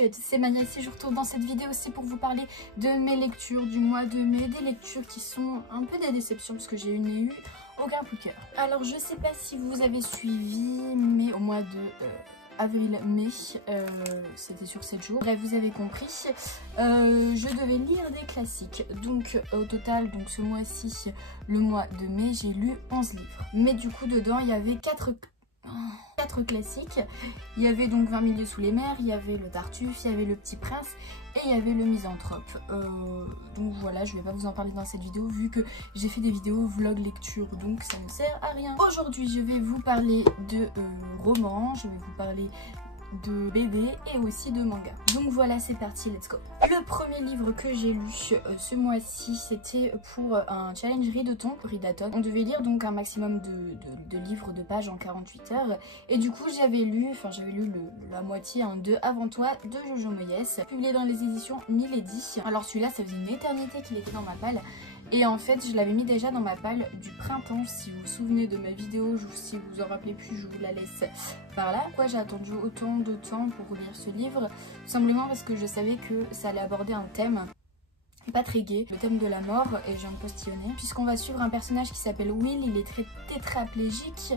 Salut à tous, c'est Maya ici, je retrouve dans cette vidéo aussi pour vous parler de mes lectures du mois de mai, des lectures qui sont un peu des déceptions parce que j'ai eu aucun coup de cœur. Alors je sais pas si vous avez suivi, mais au mois de avril-mai, c'était sur 7 jours. Bref, vous avez compris, je devais lire des classiques. Donc au total, donc ce mois-ci, le mois de mai, j'ai lu 11 livres. Mais du coup dedans, il y avait 4 classiques. Il y avait donc 20 milieux sous les mers, il y avait le Tartuffe, il y avait le Petit Prince et il y avait le Misanthrope. Donc voilà, je vais pas vous en parler dans cette vidéo vu que j'ai fait des vidéos vlog lecture, donc ça ne sert à rien. Aujourd'hui je vais vous parler de romans, je vais vous parler de BD et aussi de manga. Donc voilà, c'est parti, let's go. Le premier livre que j'ai lu ce mois-ci, c'était pour un challenge Readathon. On devait lire donc un maximum de livres de pages en 48 heures. Et du coup, j'avais lu la moitié, un 2 avant toi de Jojo Moyes, publié dans les éditions Milady. Alors celui-là, ça faisait une éternité qu'il était dans ma palle. Et en fait, je l'avais mis déjà dans ma palle du printemps. Si vous vous souvenez de ma vidéo, si vous en rappelez plus, je vous la laisse par là. Pourquoi j'ai attendu autant de temps pour lire ce livre? Tout simplement parce que je savais que ça allait aborder un thème pas très gai, le thème de la mort, et je viens de postillonner. Puisqu'on va suivre un personnage qui s'appelle Will, il est très tétraplégique.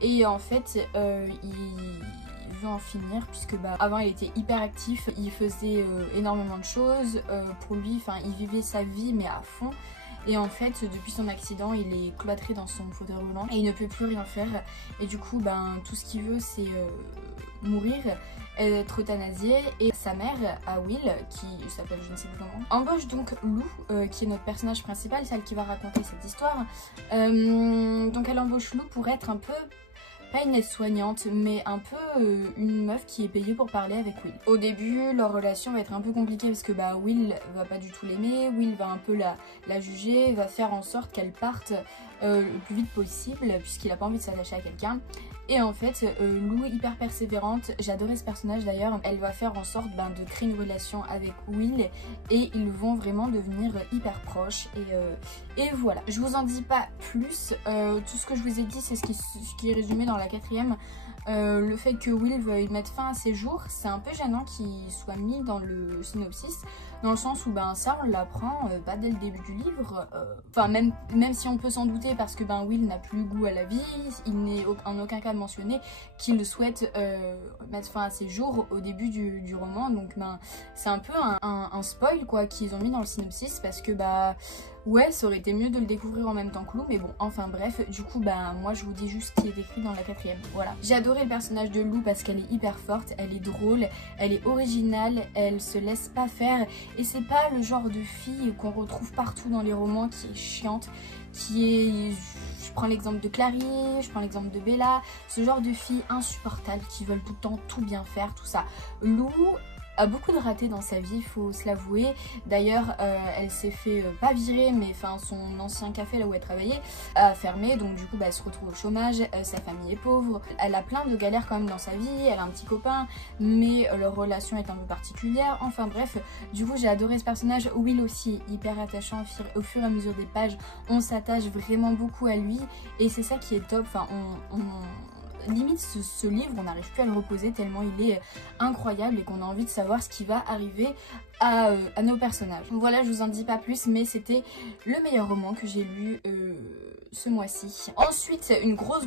Et en fait, il veut en finir puisque avant il était hyper actif, il faisait énormément de choses. Pour lui, il vivait sa vie mais à fond. Et en fait, depuis son accident, il est cloîtré dans son fauteuil roulant et il ne peut plus rien faire. Et du coup, tout ce qu'il veut, c'est mourir, être euthanasié. Et sa mère, à Will, qui s'appelle je ne sais plus comment, embauche donc Lou, qui est notre personnage principal, celle qui va raconter cette histoire. Donc elle embauche Lou pour être un peu, pas une aide-soignante, mais un peu une meuf qui est payée pour parler avec Will. Au début, leur relation va être un peu compliquée parce que Will va pas du tout l'aimer, Will va un peu la juger, va faire en sorte qu'elle parte le plus vite possible puisqu'il a pas envie de s'attacher à quelqu'un. Et en fait, Lou, hyper persévérante, j'adorais ce personnage d'ailleurs, elle va faire en sorte de créer une relation avec Will et ils vont vraiment devenir hyper proches et voilà. Je vous en dis pas plus, tout ce que je vous ai dit c'est ce qui est résumé dans la 4e. Le fait que Will veuille mettre fin à ses jours, c'est un peu gênant qu'il soit mis dans le synopsis, dans le sens où ça on l'apprend pas dès le début du livre, même si on peut s'en douter parce que Will n'a plus goût à la vie, il n'est en aucun cas mentionné qu'il souhaite mettre fin à ses jours au début du roman, donc c'est un peu un spoil quoi qu'ils ont mis dans le synopsis parce que ouais, ça aurait été mieux de le découvrir en même temps que Lou, mais bon, enfin bref, du coup, moi je vous dis juste ce qui est écrit dans la 4e, voilà. J'ai adoré le personnage de Lou parce qu'elle est hyper forte, elle est drôle, elle est originale, elle se laisse pas faire, et c'est pas le genre de fille qu'on retrouve partout dans les romans qui est chiante, qui est... Je prends l'exemple de Clary, je prends l'exemple de Bella, ce genre de filles insupportables qui veulent tout le temps tout bien faire, tout ça. Lou a beaucoup de ratés dans sa vie, il faut se l'avouer. D'ailleurs, elle s'est fait pas virer, mais son ancien café là où elle travaillait a fermé, donc du coup elle se retrouve au chômage, sa famille est pauvre, elle a plein de galères quand même dans sa vie, elle a un petit copain, mais leur relation est un peu particulière, enfin bref, du coup j'ai adoré ce personnage. Will aussi est hyper attachant au fur et à mesure des pages, on s'attache vraiment beaucoup à lui, et c'est ça qui est top, limite ce livre on n'arrive plus à le reposer tellement il est incroyable et qu'on a envie de savoir ce qui va arriver à nos personnages. Donc voilà, je vous en dis pas plus, mais c'était le meilleur roman que j'ai lu ce mois-ci. Ensuite, une grosse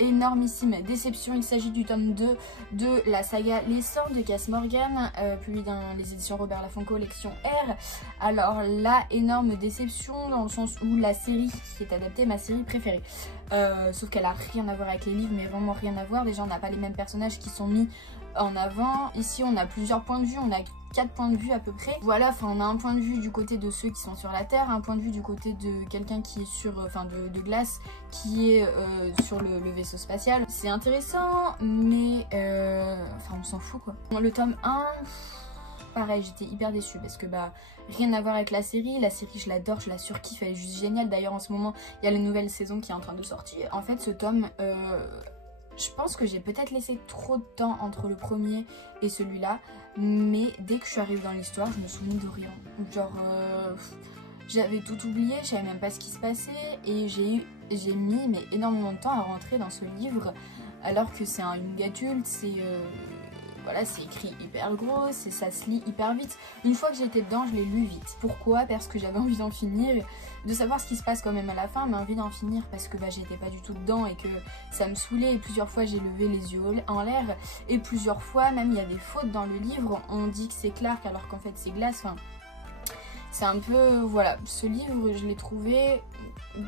énormissime déception, il s'agit du tome 2 de la saga Les Sorts de Cass Morgan, publié dans les éditions Robert Laffont collection R. Alors là, énorme déception dans le sens où la série qui est adaptée est ma série préférée, sauf qu'elle a rien à voir avec les livres, mais vraiment rien à voir. Déjà on n'a pas les mêmes personnages qui sont mis en avant, ici on a plusieurs points de vue, on a 4 points de vue à peu près. Voilà, on a un point de vue du côté de ceux qui sont sur la terre, un point de vue du côté de quelqu'un qui est sur, de glace, qui est sur le vaisseau spatial. C'est intéressant, mais on s'en fout quoi. Le tome 1, pareil, j'étais hyper déçue parce que rien à voir avec la série je l'adore, je la surkiffe, elle est juste géniale. D'ailleurs en ce moment il y a la nouvelle saison qui est en train de sortir. En fait ce tome, je pense que j'ai peut-être laissé trop de temps entre le premier et celui-là, mais dès que je suis arrivée dans l'histoire, je me souviens de rien. Genre, j'avais tout oublié, je savais même pas ce qui se passait, et j'ai mis énormément de temps à rentrer dans ce livre, alors que c'est un young adulte, c'est voilà, c'est écrit hyper gros, ça se lit hyper vite. Une fois que j'étais dedans, je l'ai lu vite. Pourquoi? Parce que j'avais envie d'en finir, de savoir ce qui se passe quand même à la fin, mais envie d'en finir parce que bah, j'étais pas du tout dedans et que ça me saoulait. Et plusieurs fois j'ai levé les yeux en l'air, et plusieurs fois même il y a des fautes dans le livre, on dit que c'est Clark alors qu'en fait c'est Glass. Enfin, c'est un peu, voilà, ce livre je l'ai trouvé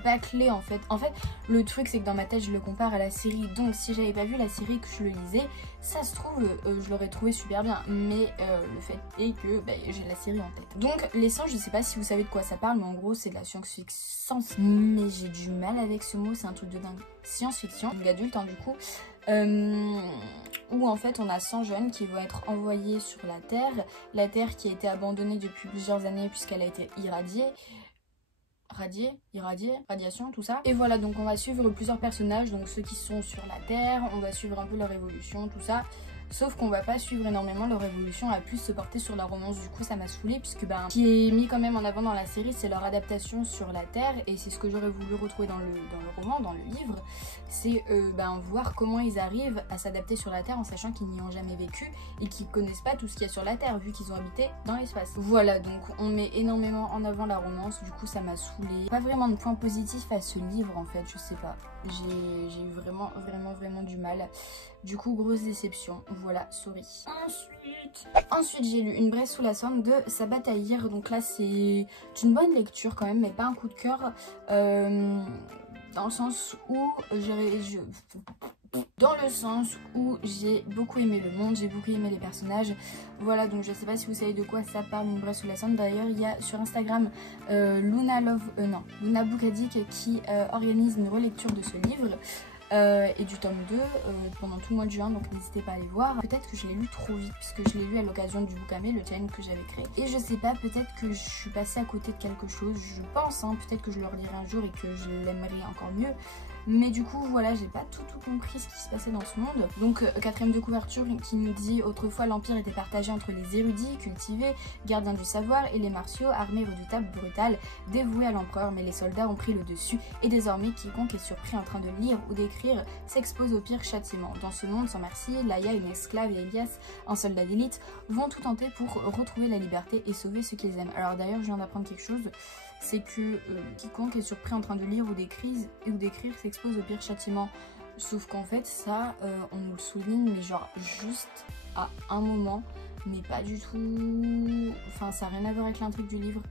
bâclé en fait. En fait, le truc c'est que dans ma tête je le compare à la série, donc si j'avais pas vu la série que je le lisais, ça se trouve je l'aurais trouvé super bien, mais le fait est que bah, j'ai la série en tête. Donc Les Singes, je sais pas si vous savez de quoi ça parle, mais en gros c'est de la science-fiction, mais j'ai du mal avec ce mot, c'est un truc de dingue. Science-fiction, d'adulte hein, du coup, où en fait on a 100 jeunes qui vont être envoyés sur la Terre qui a été abandonnée depuis plusieurs années puisqu'elle a été radiation, tout ça. Et voilà, donc on va suivre plusieurs personnages, donc ceux qui sont sur la Terre, on va suivre un peu leur évolution, tout ça. Sauf qu'on va pas suivre énormément leur évolution, à plus se porter sur la romance. Du coup ça m'a saoulée puisque ben, ce qui est mis quand même en avant dans la série, c'est leur adaptation sur la Terre, et c'est ce que j'aurais voulu retrouver dans le roman, dans le livre. C'est ben, voir comment ils arrivent à s'adapter sur la Terre en sachant qu'ils n'y ont jamais vécu et qu'ils connaissent pas tout ce qu'il y a sur la Terre vu qu'ils ont habité dans l'espace. Voilà, donc on met énormément en avant la romance, du coup ça m'a saoulée. Pas vraiment de points positifs à ce livre en fait, je sais pas. J'ai eu vraiment du mal. Du coup, grosse déception. Voilà, sorry. Ensuite j'ai lu Une braise sous la Somme de Sabaa Tahir. Donc là, c'est une bonne lecture quand même, mais pas un coup de cœur. Dans le sens où j'ai beaucoup aimé le monde, j'ai beaucoup aimé les personnages. Voilà, donc je sais pas si vous savez de quoi ça parle, Une braise sous la Somme. D'ailleurs, il y a sur Instagram Luna Boukadik qui organise une relecture de ce livre. Et du tome 2 pendant tout le mois de juin, donc n'hésitez pas à aller voir. Peut-être que je l'ai lu trop vite puisque je l'ai lu à l'occasion du Bookame, le challenge que j'avais créé, et je sais pas, peut-être que je suis passée à côté de quelque chose, je pense hein, peut-être que je le relirai un jour et que je l'aimerai encore mieux. Mais du coup voilà, j'ai pas tout compris ce qui se passait dans ce monde. Donc quatrième de couverture qui nous dit: autrefois l'empire était partagé entre les érudits, cultivés, gardiens du savoir, et les martiaux, armés, redoutables, brutales, dévoués à l'empereur, mais les soldats ont pris le dessus, et désormais quiconque est surpris en train de lire ou d'écrire s'expose au pire châtiment. Dans ce monde sans merci, Laïa, une esclave, et Elias, un soldat d'élite, vont tout tenter pour retrouver la liberté et sauver ceux qu'ils aiment. Alors d'ailleurs je viens d'apprendre quelque chose, c'est que quiconque est surpris en train de lire ou d'écrire s'expose au pire châtiment. Sauf qu'en fait ça, on nous le souligne, mais genre juste à un moment, mais pas du tout, enfin ça n'a rien à voir avec l'intrigue du livre.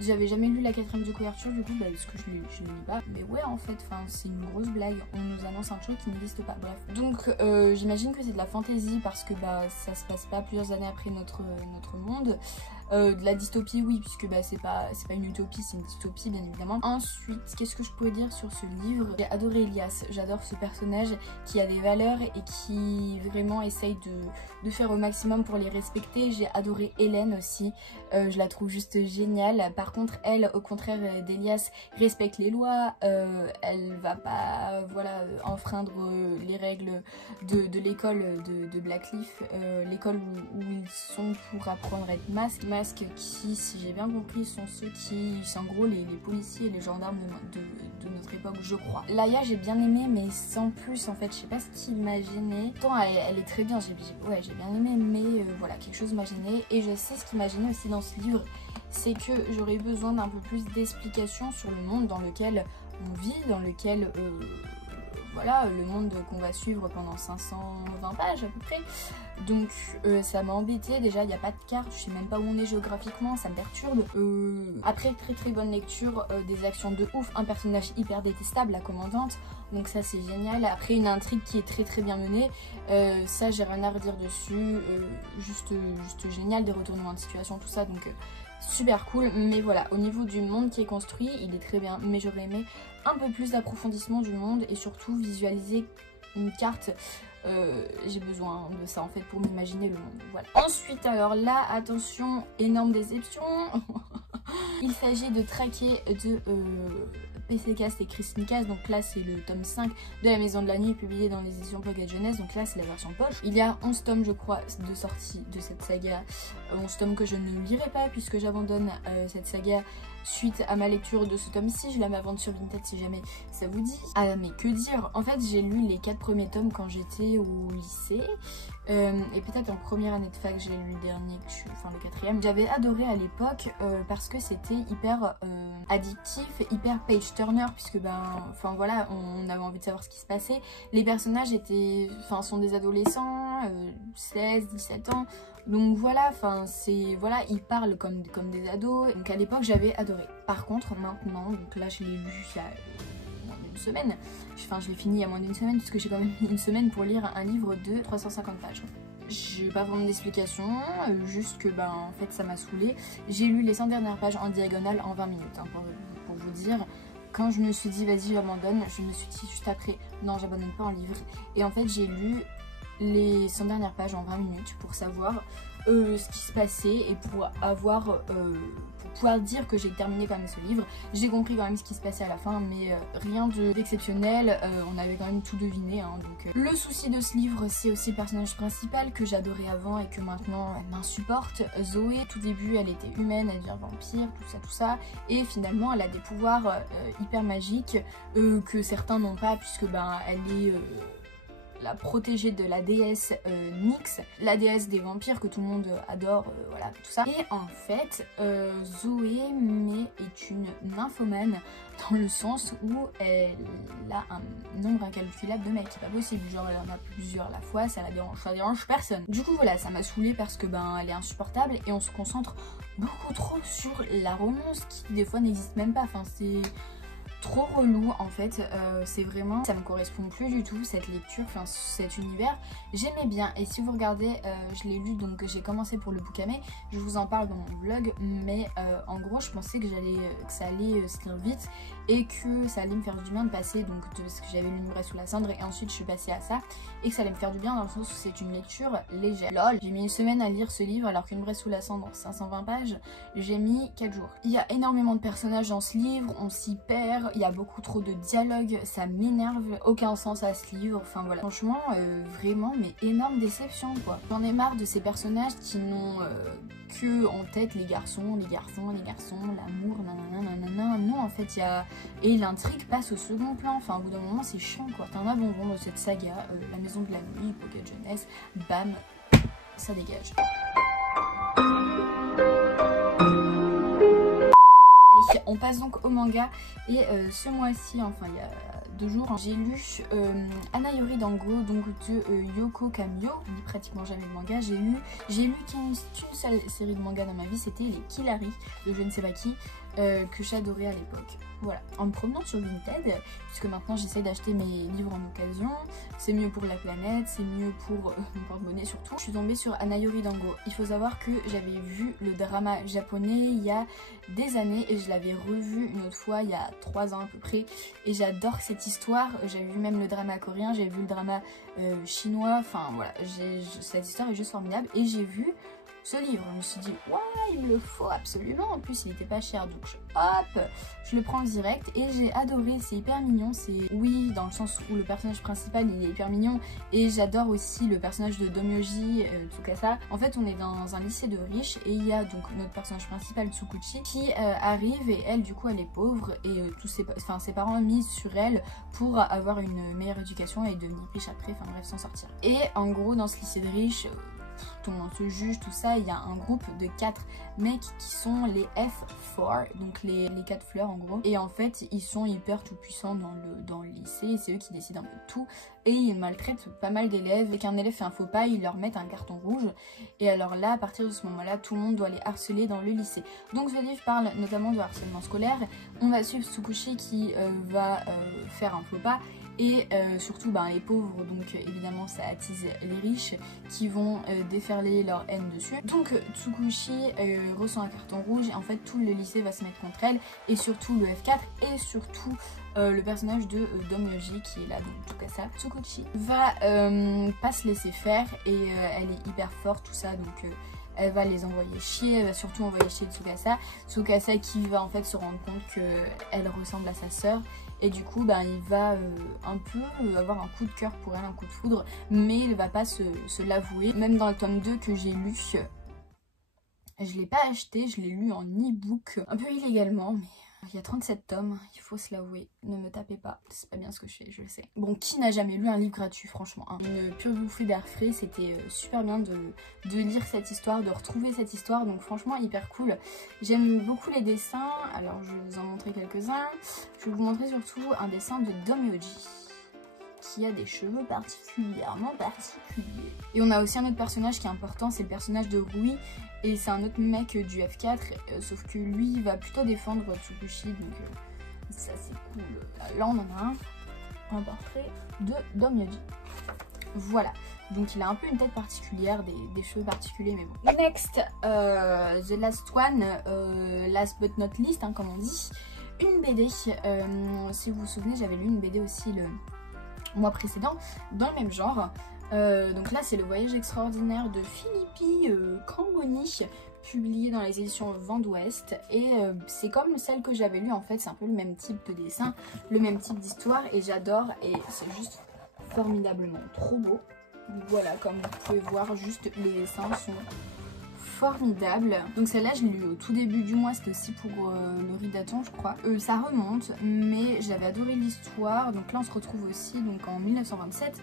J'avais jamais lu la quatrième de couverture du coup, bah, parce que je ne lis pas. Mais ouais en fait, c'est une grosse blague, on nous annonce un truc qui n'existe pas, bref. Donc j'imagine que c'est de la fantaisie parce que bah, ça se passe pas plusieurs années après notre monde. De la dystopie oui, puisque bah, c'est pas une utopie, c'est une dystopie bien évidemment. Ensuite, qu'est-ce que je pourrais dire sur ce livre? J'ai adoré Elias, j'adore ce personnage qui a des valeurs et qui vraiment essaye de faire au maximum pour les respecter. J'ai adoré Hélène aussi, je la trouve juste géniale. Par contre elle, au contraire d'Elias, respecte les lois, elle va pas voilà, enfreindre les règles de l'école de Blackleaf, l'école où ils sont pour apprendre à être masques qui, si j'ai bien compris, sont ceux qui, c'est en gros les policiers et les gendarmes de notre époque, je crois. Laïa j'ai bien aimé, mais sans plus en fait, je sais pas ce qui m'a gêné. Pourtant elle est très bien, j'ai bien aimé, mais voilà, quelque chose m'a gêné. Et je sais ce qui m'a gêné aussi dans ce livre, c'est que j'aurais besoin d'un peu plus d'explications sur le monde dans lequel on vit, dans lequel voilà, le monde qu'on va suivre pendant 520 pages à peu près. Donc ça m'a embêté, déjà il n'y a pas de carte, je sais même pas où on est géographiquement, ça me perturbe. Après très bonne lecture, des actions de ouf, un personnage hyper détestable, la commandante, donc ça c'est génial. Après une intrigue qui est très bien menée, ça j'ai rien à redire dessus, juste génial, des retournements de situation, tout ça, donc super cool. Mais voilà, au niveau du monde qui est construit, il est très bien, mais j'aurais aimé un peu plus d'approfondissement du monde et surtout visualiser une carte. J'ai besoin de ça en fait pour m'imaginer le monde, voilà. Ensuite alors là, attention, énorme déception. Il s'agit de Traqué de PCcast et Chris Nikas. Donc là c'est le tome 5 de La Maison de la Nuit, publié dans les éditions Pocket Jeunesse. Donc là c'est la version poche. Il y a 11 tomes je crois de sortie de cette saga, 11 tomes que je ne lirai pas puisque j'abandonne cette saga suite à ma lecture de ce tome-ci. Je la mets à vendre sur Vinted si jamais ça vous dit. Ah mais que dire, en fait j'ai lu les 4 premiers tomes quand j'étais au lycée. Et peut-être en première année de fac j'ai lu le dernier, enfin le 4e. J'avais adoré à l'époque parce que c'était hyper addictif, hyper page turner, puisque enfin voilà, on avait envie de savoir ce qui se passait. Les personnages sont des adolescents, 16, 17 ans. Donc voilà, ils parlent comme des ados. Donc à l'époque j'avais adoré. Par contre maintenant, donc là je l'ai lu il y a moins d'une semaine. Enfin je l'ai fini il y a moins d'une semaine puisque j'ai quand même mis une semaine pour lire un livre de 350 pages. J'ai pas vraiment d'explication, juste que en fait ça m'a saoulée. J'ai lu les 100 dernières pages en diagonale en 20 minutes, hein, pour vous dire. Quand je me suis dit vas-y j'abandonne, je me suis dit juste après non j'abandonne pas en livre. Et en fait j'ai lu les 100 dernières pages en 20 minutes pour savoir ce qui se passait et pour pouvoir dire que j'ai terminé quand même ce livre. J'ai compris quand même ce qui se passait à la fin, mais rien d'exceptionnel, on avait quand même tout deviné, hein, donc le souci de ce livre c'est aussi le personnage principal que j'adorais avant et que maintenant elle m'insupporte. Zoé, tout début elle était humaine, elle devient vampire, tout ça, et finalement elle a des pouvoirs hyper magiques que certains n'ont pas, puisque elle est la protégée de la déesse Nyx, la déesse des vampires que tout le monde adore, voilà, tout ça. Et en fait, Zoé est une nymphomane dans le sens où elle a un nombre incalculable de mecs, c'est pas possible, genre elle en a plusieurs à la fois, ça dérange personne. Du coup voilà, ça m'a saoulée parce que elle est insupportable et on se concentre beaucoup trop sur la romance qui des fois n'existe même pas, enfin c'est trop relou en fait, c'est vraiment, ça me correspond plus du tout cette lecture, enfin cet univers. J'aimais bien, et si vous regardez, je l'ai lu, donc j'ai commencé pour le Bukame, je vous en parle dans mon vlog, mais en gros je pensais que ça allait se lire vite et que ça allait me faire du bien de passer parce que j'avais lu Une vraie sous la cendre et ensuite je suis passée à ça, et que ça allait me faire du bien dans le sens où c'est une lecture légère. Lol, j'ai mis une semaine à lire ce livre alors qu'Une vraie sous la cendre 520 pages, j'ai mis 4 jours. Il y a énormément de personnages dans ce livre, on s'y perd, il y a beaucoup trop de dialogue, ça m'énerve, aucun sens à ce livre, enfin voilà. Franchement, vraiment, mais énorme déception quoi. J'en ai marre de ces personnages qui n'ont que en tête les garçons, l'amour, nanana. Non, en fait, et l'intrigue passe au second plan, enfin au bout d'un moment c'est chiant quoi. T'en as bonbon dans cette saga, La Maison de la Nuit, Pocket Jeunesse, bam, ça dégage. On passe donc au manga et ce mois-ci, enfin il y a 2 jours, j'ai lu Anayori Dango, donc de Yoko Kamio. Je lis pratiquement jamais de manga. J'ai lu qu'une seule série de manga dans ma vie, c'était les Killari de je ne sais pas qui, que j'adorais à l'époque. Voilà, en me promenant sur Vinted, puisque maintenant j'essaye d'acheter mes livres en occasion, c'est mieux pour la planète, c'est mieux pour mon porte-monnaie surtout. Je suis tombée sur Anayori Dango. Il faut savoir que j'avais vu le drama japonais il y a des années et je l'avais revu une autre fois il y a 3 ans à peu près, et j'adore cette histoire. J'avais vu même le drama coréen, j'ai vu le drama chinois, enfin voilà, cette histoire est juste formidable, et j'ai vu ce livre, je me suis dit ouais il me le faut absolument, en plus il était pas cher, donc je le prends direct et j'ai adoré, c'est hyper mignon, c'est oui dans le sens où le personnage principal il est hyper mignon, et j'adore aussi le personnage de Domyoji Tsukasa. En fait on est dans un lycée de riches et il y a donc notre personnage principal Tsukuchi qui arrive, et elle du coup elle est pauvre et ses parents misent sur elle pour avoir une meilleure éducation et devenir riche après, enfin bref s'en sortir. Et en gros dans ce lycée de riches, tout le monde se juge, tout ça, il y a un groupe de 4 mecs qui sont les F4, donc les 4 fleurs en gros, et en fait ils sont hyper tout puissants dans le lycée, et c'est eux qui décident un peu de tout, et ils maltraitent pas mal d'élèves. Dès qu'un élève fait un faux pas, ils leur mettent un carton rouge, et alors là à partir de ce moment là tout le monde doit les harceler dans le lycée. Donc ce livre parle notamment de harcèlement scolaire. On va suivre Tsukushi qui va faire un faux pas, et surtout les pauvres, donc évidemment ça attise les riches qui vont déferler leur haine dessus. Donc Tsukushi ressent un carton rouge et en fait tout le lycée va se mettre contre elle, et surtout le F4 et surtout le personnage de Domyoji qui est là, donc Tsukasa. Tsukushi va pas se laisser faire et elle est hyper forte, tout ça, donc elle va les envoyer chier, elle va surtout envoyer chier Tsukasa. Tsukasa qui va en fait se rendre compte qu'elle ressemble à sa sœur, et du coup il va un peu avoir un coup de cœur pour elle, un coup de foudre, mais il va pas se l'avouer. Même dans le tome 2 que j'ai lu, Je l'ai pas acheté, je l'ai lu en e-book, un peu illégalement, mais il y a 37 tomes, il faut se l'avouer. Ne me tapez pas, c'est pas bien ce que je fais, je le sais. Bon, qui n'a jamais lu un livre gratuit, franchement, hein. Une pure bouffée d'air frais, c'était super bien de lire cette histoire, de retrouver cette histoire, donc franchement hyper cool. J'aime beaucoup les dessins, alors je vais vous en montrer quelques-uns. Je vais vous montrer surtout un dessin de Dom Yoji, qui a des cheveux particulièrement particuliers. Et on a aussi un autre personnage qui est important, c'est le personnage de Rui. Et c'est un autre mec du F4, sauf que lui il va plutôt défendre Tsukushi, donc ça c'est cool. Là on en a un portrait de Dom Yoji. Voilà, donc il a un peu une tête particulière, des cheveux particuliers, mais bon. Next, the last one, last but not least, hein, comme on dit, une BD. Si vous vous souvenez, j'avais lu une BD aussi le mois précédent, dans le même genre. Donc là c'est le voyage extraordinaire de Philippi Camboni, publié dans les éditions Vent d'Ouest, et c'est comme celle que j'avais lue en fait, c'est un peu le même type de dessin, le même type d'histoire, et j'adore, et c'est juste formidablement trop beau. Voilà, comme vous pouvez voir, juste les dessins sont formidables. Donc celle-là je l'ai lue au tout début du mois, c'était aussi pour le Ridaton je crois. Ça remonte, mais j'avais adoré l'histoire. Donc là on se retrouve aussi donc en 1927.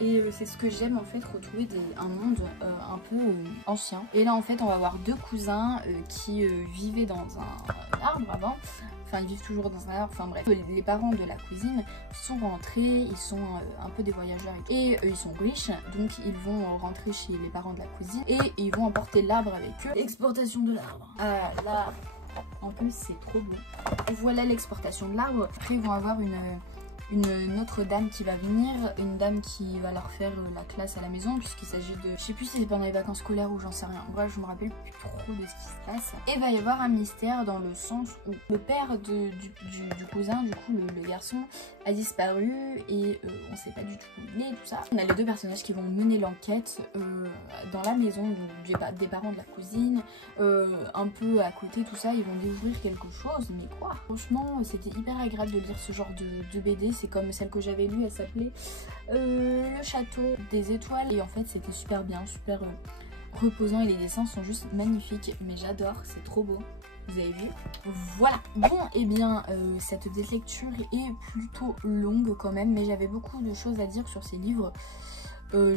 Et c'est ce que j'aime en fait, retrouver un monde un peu ancien. Et là en fait on va voir deux cousins qui vivaient dans un arbre avant. Enfin ils vivent toujours dans un arbre, enfin bref. Les parents de la cousine sont rentrés, ils sont un peu des voyageurs et ils sont riches. Donc ils vont rentrer chez les parents de la cousine et ils vont emporter l'arbre avec eux. Exportation de l'arbre. Ah là, en plus c'est trop beau. Voilà l'exportation de l'arbre. Après ils vont avoir une autre dame qui va venir, une dame qui va leur faire la classe à la maison, puisqu'il s'agit de, je sais plus si c'est pendant les vacances scolaires ou j'en sais rien, bref je me rappelle plus trop de ce qui se passe. Et il va y avoir un mystère dans le sens où le père du cousin, du coup le garçon, a disparu et on sait pas du tout où il est, tout ça. On a les deux personnages qui vont mener l'enquête dans la maison des parents de la cousine, un peu à côté, tout ça, ils vont découvrir quelque chose, mais quoi. Franchement c'était hyper agréable de lire ce genre de BD. C'est comme celle que j'avais lue, elle s'appelait Le Château des Étoiles. Et en fait c'était super bien, super reposant et les dessins sont juste magnifiques. Mais j'adore, c'est trop beau. Vous avez vu? Voilà. Bon, et bien cette lecture est plutôt longue quand même, mais j'avais beaucoup de choses à dire sur ces livres.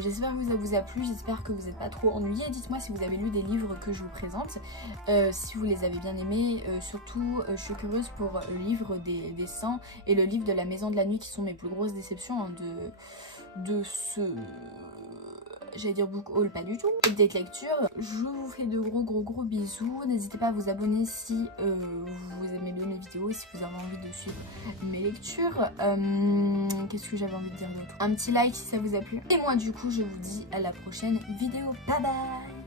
J'espère que ça vous a plu, j'espère que vous n'êtes pas trop ennuyés. Dites-moi si vous avez lu des livres que je vous présente, si vous les avez bien aimés. Surtout, je suis curieuse pour le livre des 100 et le livre de la Maison de la Nuit qui sont mes plus grosses déceptions hein, de ce... J'allais dire book haul, pas du tout. Update lecture. Je vous fais de gros bisous. N'hésitez pas à vous abonner si vous aimez bien mes vidéos et si vous avez envie de suivre mes lectures. Qu'est-ce que j'avais envie de dire d'autre? Un petit like si ça vous a plu. Et moi du coup je vous dis à la prochaine vidéo. Bye bye.